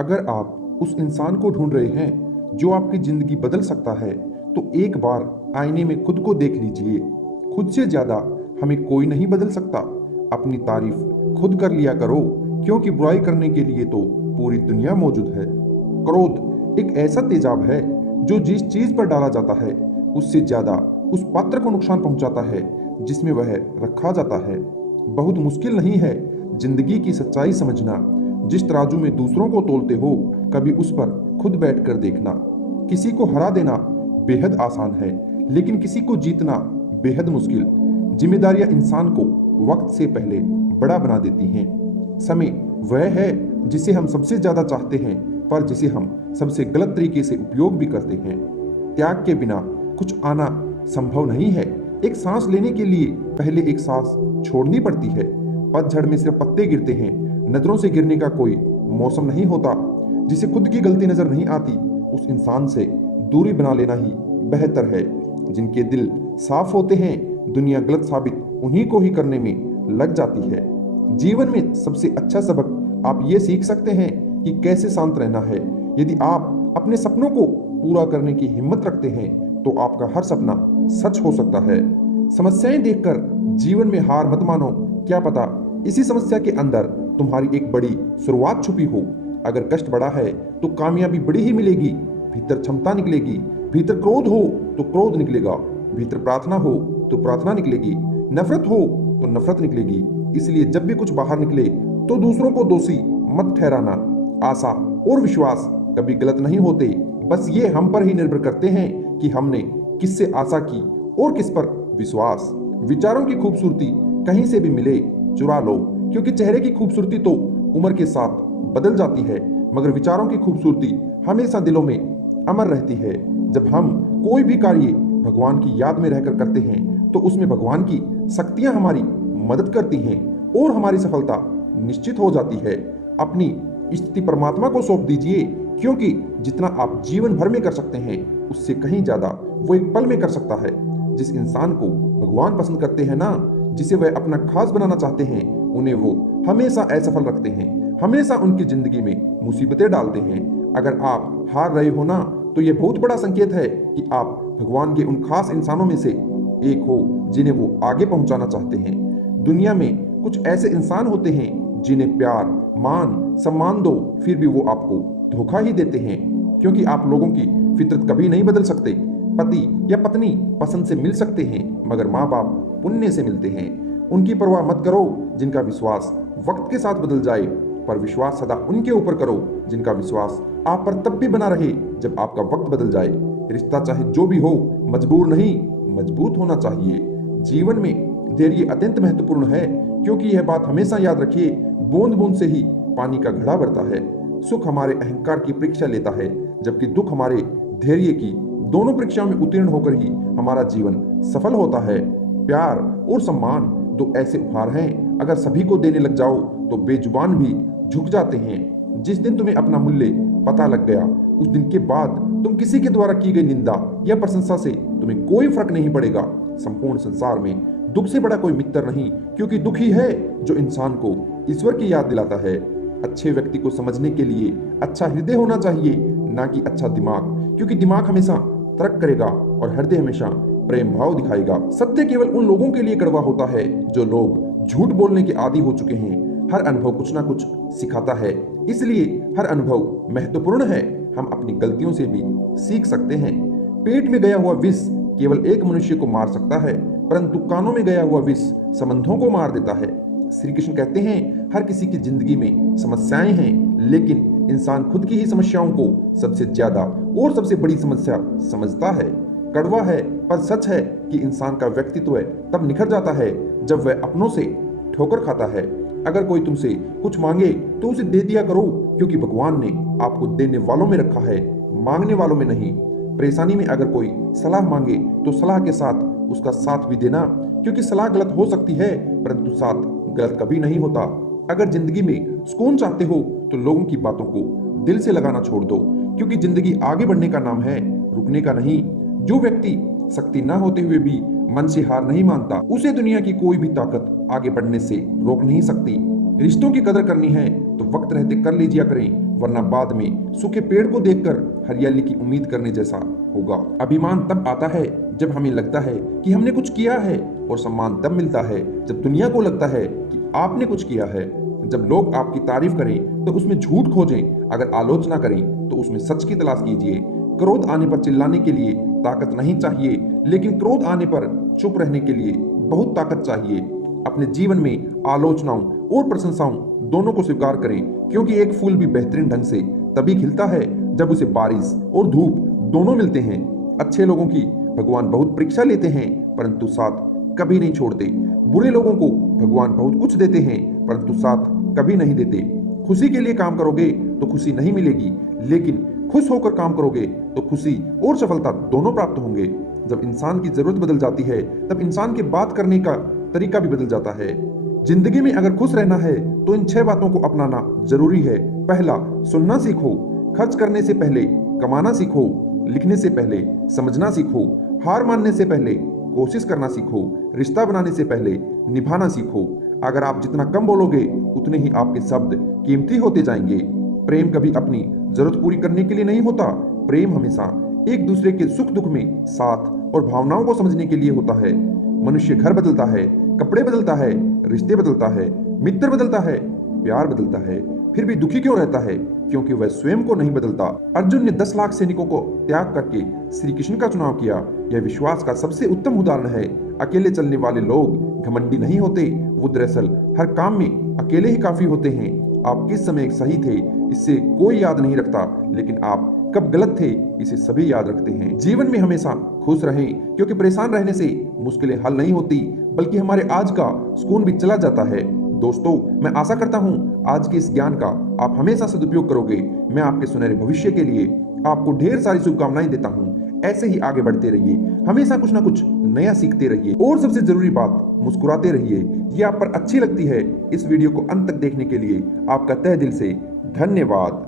अगर आप उस इंसान को ढूंढ रहे हैं जो आपकी जिंदगी बदल सकता है, तो एक बार आईने में खुद को देख लीजिए। खुद से ज्यादा हमें कोई नहीं बदल सकता। अपनी तारीफ खुद कर लिया करो, क्योंकि बुराई करने के लिए तो पूरी दुनिया मौजूद है। क्रोध एक ऐसा तेजाब है जो जिस चीज पर डाला जाता है उससे ज्यादा उस पात्र को नुकसान पहुंचाता है जिसमें वह रखा जाता है। बहुत मुश्किल नहीं है जिंदगी की सच्चाई समझना। जिस तराजू में दूसरों को तोलते हो, कभी उस पर खुद बैठकर देखना। किसी को हरा देना बेहद आसान है, लेकिन किसी को जीतना बेहद मुश्किल। जिम्मेदारियां इंसान को वक्त से पहले बड़ा बना देती हैं। समय वह है जिसे हम सबसे ज्यादा चाहते हैं, पर जिसे हम सबसे गलत तरीके से उपयोग भी करते हैं। त्याग के बिना कुछ आना संभव नहीं है। एक सांस लेने के लिए पहले एक सांस छोड़नी पड़ती है। पतझड़ में सिर्फ पत्ते गिरते हैं, नजरों से गिरने का कोई मौसम नहीं होता। जिसे खुद की गलती नजर नहीं आती, उस इंसान से दूरी बना लेना ही बेहतर है। जिनके दिल साफ होते हैं, दुनिया गलत साबित उन्हीं को ही करने में लग जाती है। जीवन में सबसे अच्छा सबक आप ये सीख सकते हैं कि कैसे शांत रहना है। यदि आप अपने सपनों को पूरा करने की हिम्मत रखते हैं, तो आपका हर सपना सच हो सकता है। समस्याएं देखकर जीवन में हार मत मानो। क्या पता इसी समस्या के अंदर तुम्हारी एक बड़ी शुरुआत छुपी हो। अगर कष्ट बड़ा है तो कामयाबी बड़ी ही मिलेगी। भीतर क्षमता निकलेगी, भीतर क्रोध हो तो क्रोध निकलेगा, भीतर प्रार्थना हो तो प्रार्थना निकलेगी, नफरत हो तो नफरत निकलेगी। इसलिए जब भी कुछ बाहर निकले तो दूसरों को दोषी मत ठहराना। आशा और विश्वास कभी गलत नहीं होते, बस ये हम पर ही निर्भर करते हैं कि हमने किससे आशा की और किस पर विश्वास। विचारों की खूबसूरती कहीं से भी मिले चुरा लो, क्योंकि चेहरे की खूबसूरती तो उम्र के साथ बदल जाती है, मगर विचारों की खूबसूरती हमेशा दिलों में अमर रहती है। जब हम कोई भी कार्य भगवान की याद में रहकर करते हैं, तो उसमें भगवान की शक्तियां हमारी मदद करती हैं और हमारी सफलता निश्चित हो जाती है। अपनी स्थिति परमात्मा को सौंप दीजिए, क्योंकि जितना आप जीवन भर में कर सकते हैं, उससे कहीं ज्यादा वो एक पल में कर सकता है। जिस इंसान को भगवान पसंद करते हैं ना, जिसे वह अपना खास बनाना चाहते हैं, उन्हें वो हमेशा असफल रखते हैं, हमेशा उनकी जिंदगी में मुसीबतें डालते हैं। अगर आप हार रहे हो ना, तो यह बहुत बड़ा संकेत है कि आप भगवान के उन खास इंसानों में से एक हो जिन्हें वो आगे पहुंचाना चाहते हैं। दुनिया में कुछ ऐसे इंसान होते हैं जिन्हें प्यार, मान, सम्मान दो, फिर भी वो आपको धोखा ही देते हैं, क्योंकि आप लोगों की फितरत कभी नहीं बदल सकते। पति या पत्नी पसंद से मिल सकते हैं, मगर माँ बाप पुण्य से मिलते हैं। उनकी परवाह मत करो जिनका विश्वास वक्त के साथ बदल जाए, पर विश्वास सदा उनके ऊपर करो जिनका विश्वास आप पर तब भी बना रहे जब आपका वक्त बदल जाए। रिश्ता चाहे जो भी हो, मजबूर नहीं, मजबूत होना चाहिए। जीवन में धैर्य अत्यंत महत्वपूर्ण है, क्योंकि यह बात हमेशा याद रखिए, बूंद बूंद से ही पानी का घड़ा भरता है। सुख हमारे अहंकार की परीक्षा लेता है, जबकि दुख हमारे धैर्य की। दोनों परीक्षाओं में उत्तीर्ण होकर ही हमारा जीवन सफल होता है। प्यार और सम्मान दो ऐसे उपहार हैं, अगर सभी को देने लग जाओ तो बेजुबान भी झुक जाते हैं। जिस दिन तुम्हें अपना मूल्य पता लग गया, उस दिन के बाद तुम किसी के द्वारा की गई निंदा या प्रशंसा से तुम्हें कोई फर्क नहीं पड़ेगा। संपूर्ण संसार में दुख से बड़ा कोई मित्र नहीं, क्योंकि दुख ही है जो इंसान को ईश्वर की याद दिलाता है। अच्छे व्यक्ति को समझने के लिए अच्छा हृदय होना चाहिए, ना कि अच्छा दिमाग, क्योंकि दिमाग हमेशा तर्क करेगा और हृदय हमेशा प्रेम भाव दिखाएगा। सत्य केवल उन लोगों के लिए कड़वा होता है जो लोग झूठ बोलने के आदी हो चुके हैं। हर अनुभव कुछ ना कुछ सिखाता है, इसलिए हर अनुभव महत्वपूर्ण है। हम अपनी गलतियों से भी सीख सकते हैं। पेट में गया हुआ विष केवल एक मनुष्य को मार सकता है, परंतु कानों में गया हुआ विष संबंधों को मार देता है। श्री कृष्ण कहते हैं, हर किसी की जिंदगी में समस्याएं हैं, लेकिन इंसान खुद की ही समस्याओं को सबसे ज्यादा और सबसे बड़ी समस्या समझता है। कड़वा है पर सच है कि इंसान का व्यक्तित्व तब निखर जाता है जब वह अपनों से ठोकर खाता है। अगर कोई तुमसे कुछ मांगे तो उसे दे दिया करो, क्योंकि भगवान ने आपको देने वालों में रखा है, मांगने वालों में नहीं। परेशानी में अगर कोई सलाह मांगे तो सलाह के साथ उसका साथ भी देना, क्योंकि सलाह गलत हो सकती है, परंतु साथ गलत कभी नहीं होता। अगर जिंदगी में सुकून चाहते हो तो लोगों की बातों को दिल से लगाना छोड़ दो, क्योंकि जिंदगी आगे बढ़ने का नाम है, रुकने का नहीं। जो व्यक्ति शक्ति ना होते हुए भी मन से हार नहीं मानता, उसे दुनिया की कोई भी ताकत आगे बढ़ने से रोक नहीं सकती। रिश्तों की कदर करनी है तो वक्त रहते कर लीजिए करें, वरना बाद में सूखे पेड़ को देखकर हरियाली की उम्मीद करने जैसा होगा। अभिमान तब आता है जब हमें लगता है कि हमने कुछ किया है, और सम्मान तब मिलता है जब दुनिया को लगता है कि आपने कुछ किया है। जब लोग आपकी तारीफ करें तो उसमें झूठ खोजें, अगर आलोचना करें तो उसमें सच की तलाश कीजिए। क्रोध आने पर चिल्लाने के लिए ताकत नहीं चाहिए, लेकिन क्रोध आने पर चुप रहने के लिए बहुत ताकत चाहिए। अपने जीवन में आलोचनाओं और प्रशंसाओं दोनों को स्वीकार करें, क्योंकि एक फूल भी बेहतरीन ढंग से तभी खिलता है जब उसे बारिश और धूप दोनों मिलते हैं। अच्छे लोगों की भगवान बहुत परीक्षा लेते हैं, परंतु साथ कभी नहीं छोड़ते। बुरे लोगों को भगवान बहुत कुछ देते हैं, परंतु साथ कभी नहीं देते। खुशी के लिए काम करोगे तो खुशी नहीं मिलेगी, लेकिन खुश होकर काम करोगे तो खुशी और सफलता दोनों प्राप्त होंगे। जब इंसान की जरूरत बदल जाती है तब इंसान के बात करने का तरीका भी बदल जाता है। जिंदगी में अगर खुश रहना है तो इन 6 बातों को अपनाना जरूरी है। पहला, सुनना सीखो। खर्च करने से पहले कमाना सीखो। लिखने से पहले समझना सीखो। हार मानने से पहले कोशिश करना सीखो। रिश्ता बनाने से पहले निभाना सीखो। अगर आप जितना कम बोलोगे उतने ही आपके शब्द कीमती होते जाएंगे। प्रेम कभी अपनी जरूरत पूरी करने के लिए नहीं होता। प्रेम हमेशा एक दूसरे के सुख दुख में साथ और भावनाओं को समझने के लिए होता है। मनुष्य घर बदलता है, कपड़े बदलता है, रिश्ते बदलता है, मित्र बदलता है, प्यार बदलता है, फिर भी दुखी क्यों रहता है? क्योंकि वह स्वयं को नहीं बदलता। अर्जुन ने 10 लाख सैनिकों को त्याग करके श्री कृष्ण का चुनाव किया। यह विश्वास का सबसे उत्तम उदाहरण है। अकेले चलने वाले लोग घमंडी नहीं होते, वो दरअसल हर काम में अकेले ही काफी होते हैं। आप किस समय सही थे इससे कोई याद नहीं रखता, लेकिन आप कब गलत थे इसे सभी याद रखते हैं। जीवन में हमेशा खुश रहें, क्योंकि परेशान रहने से मुश्किलें हल नहीं होती, बल्कि हमारे आज का सुकून भी चला जाता है। दोस्तों, मैं आशा करता हूं आज के इस ज्ञान का आप हमेशा सदुपयोग करोगे। मैं आपके सुनहरे भविष्य के लिए आपको ढेर सारी शुभकामनाएं देता हूं। ऐसे ही आगे बढ़ते रहिए, हमेशा कुछ ना कुछ नया सीखते रहिए, और सबसे जरूरी बात, मुस्कुराते रहिए। ये आप पर अच्छी लगती है इस वीडियो को अंत तक देखने के लिए आपका तहे दिल से धन्यवाद।